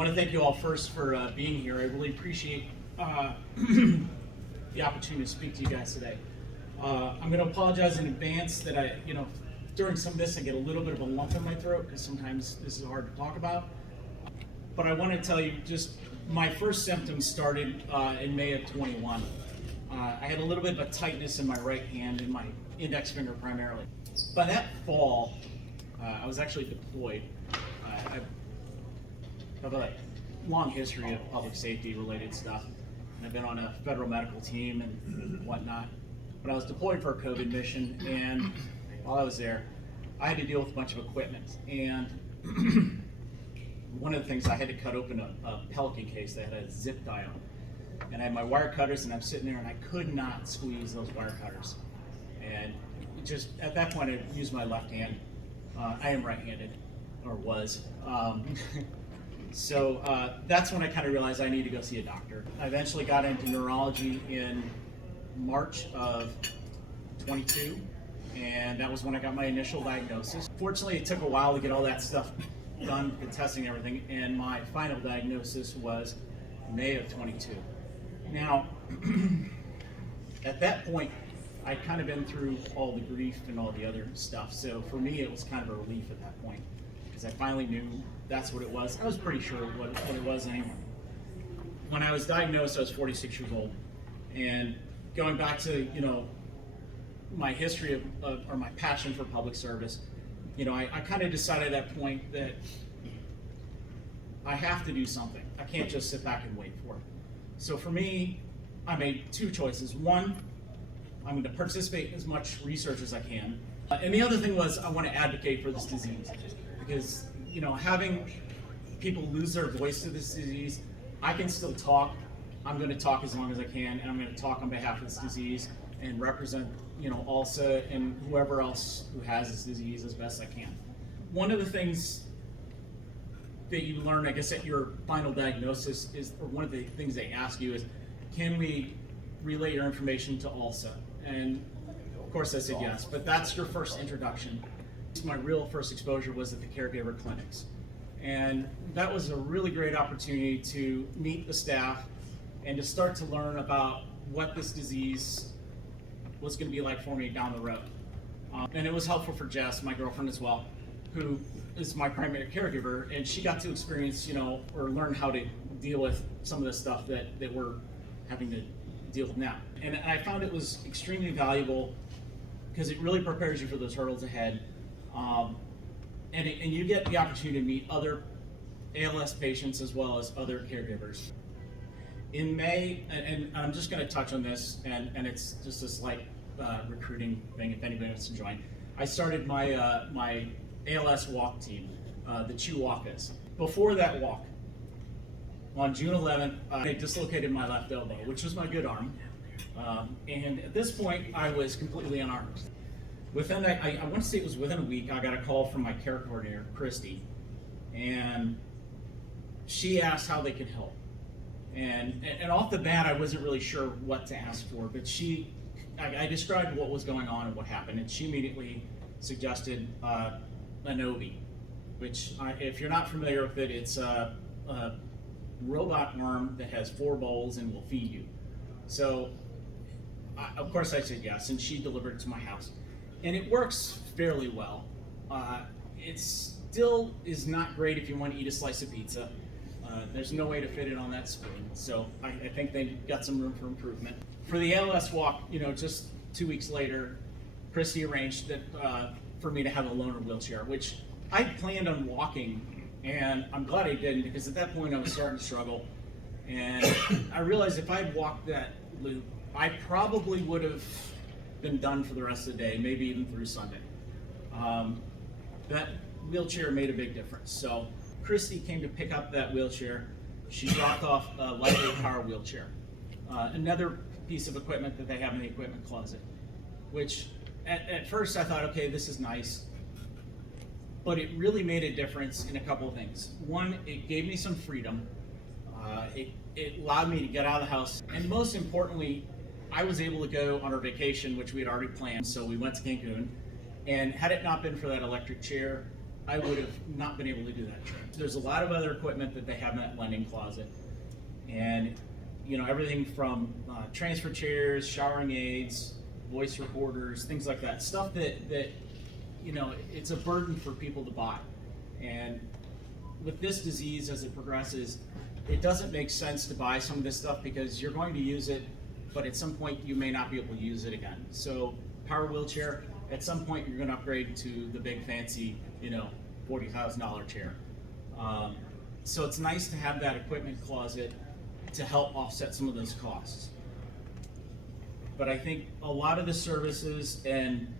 want to thank you all first for being here. I really appreciate the opportunity to speak to you guys today. I'm going to apologize in advance that during some of this I get a little bit of a lump in my throat because sometimes this is hard to talk about. But I want to tell you, just my first symptoms started in May of 21. I had a little bit of a tightness in my right hand and my index finger primarily. By that fall, I was actually deployed. I have a long history of public safety related stuff. And I've been on a federal medical team and whatnot. But I was deployed for a COVID mission, and while I was there, I had to deal with a bunch of equipment. And one of the things, I had to cut open a Pelican case that had a zip tie on it. And I had my wire cutters, and I'm sitting there, and I could not squeeze those wire cutters. And just at that point, I used my left hand. I am right-handed, or was. So that's when I kind of realized I need to go see a doctor. I eventually got into neurology in March of 22, and that was when I got my initial diagnosis. Fortunately, it took a while to get all that stuff done, the testing and everything, and my final diagnosis was May of 22. Now, at that point, I'd kind of been through all the grief and all the other stuff, so for me it was kind of a relief at that point, because I finally knew that's what it was. I was pretty sure what it was anyway. When I was diagnosed, I was 46 years old, and going back to my history or my passion for public service, I kind of decided at that point that I have to do something. I can't just sit back and wait for it. So for me, I made two choices. One, I'm going to participate in as much research as I can. And the other thing was I want to advocate for this disease, because having people lose their voice to this disease, I can still talk. I'm going to talk as long as I can, and I'm going to talk on behalf of this disease and represent ALSA and whoever else who has this disease as best I can. One of the things that you learn, I guess, at your final diagnosis is, or one of the things they ask you is, can we relay your information to ALSA? And of course I said yes, but that's your first introduction. My real first exposure was at the caregiver clinics. And that was a really great opportunity to meet the staff and to start to learn about what this disease was going to be like for me down the road. And it was helpful for Jess, my girlfriend as well, who is my primary caregiver, and she got to experience, or learn how to deal with some of the stuff that we're having to deal with now. And I found it was extremely valuable because it really prepares you for those hurdles ahead. And you get the opportunity to meet other ALS patients as well as other caregivers. In May, and I'm just going to touch on this, and it's just a slight recruiting thing if anybody wants to join. I started my my ALS walk team, the Chihuahuas. Before that walk, on June 11th, I dislocated my left elbow, which was my good arm. And at this point, I was completely unarmed. Within that, I want to say it was within a week, I got a call from my care coordinator, Christy, and she asked how they could help. And off the bat, I wasn't really sure what to ask for, but I described what was going on and what happened, and she immediately suggested an OBI, which, if you're not familiar with it, it's a robot arm that has 4 bowls and will feed you. So, of course I said yes, and she delivered it to my house. And it works fairly well. It still is not great if you want to eat a slice of pizza. There's no way to fit it on that spoon, so I think they've got some room for improvement. For the ALS walk, just 2 weeks later, Christy arranged that for me to have a loaner wheelchair, which I planned on walking, and I'm glad I didn't, because at that point I was starting to struggle, and I realized if I'd walked that loop, I probably would have been done for the rest of the day, maybe even through Sunday. That wheelchair made a big difference. So Christy came to pick up that wheelchair. She dropped off a lightweight power wheelchair, another piece of equipment that they have in the equipment closet, which at first I thought, okay, this is nice, but it really made a difference in a couple of things. One, it gave me some freedom. It allowed me to get out of the house, and most importantly, I was able to go on our vacation, which we had already planned. So we went to Cancun, and had it not been for that electric chair, I would have not been able to do that trip. There's a lot of other equipment that they have in that lending closet, and everything from transfer chairs, showering aids, voice recorders, things like that. Stuff that it's a burden for people to buy. And with this disease, as it progresses, it doesn't make sense to buy some of this stuff because you're going to use it, but at some point you may not be able to use it again. So power wheelchair, at some point you're going to upgrade to the big fancy, $40,000 chair. So it's nice to have that equipment closet to help offset some of those costs. But I think a lot of the services and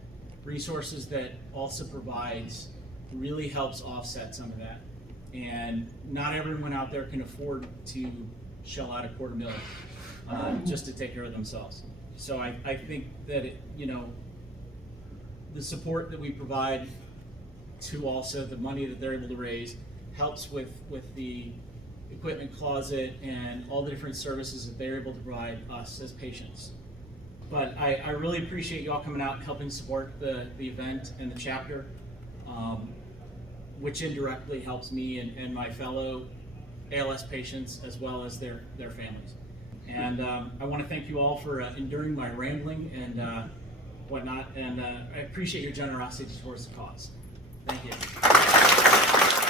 resources that ALSA provides really helps offset some of that. And not everyone out there can afford to shell out $250,000 just to take care of themselves. So I think that the support that we provide to ALSA, the money that they're able to raise, helps with the equipment closet and all the different services that they're able to provide us as patients. But I really appreciate you all coming out and helping support the event and the chapter, which indirectly helps me and my fellow ALS patients as well as their families. And I want to thank you all for enduring my rambling and whatnot, and I appreciate your generosity towards the cause. Thank you.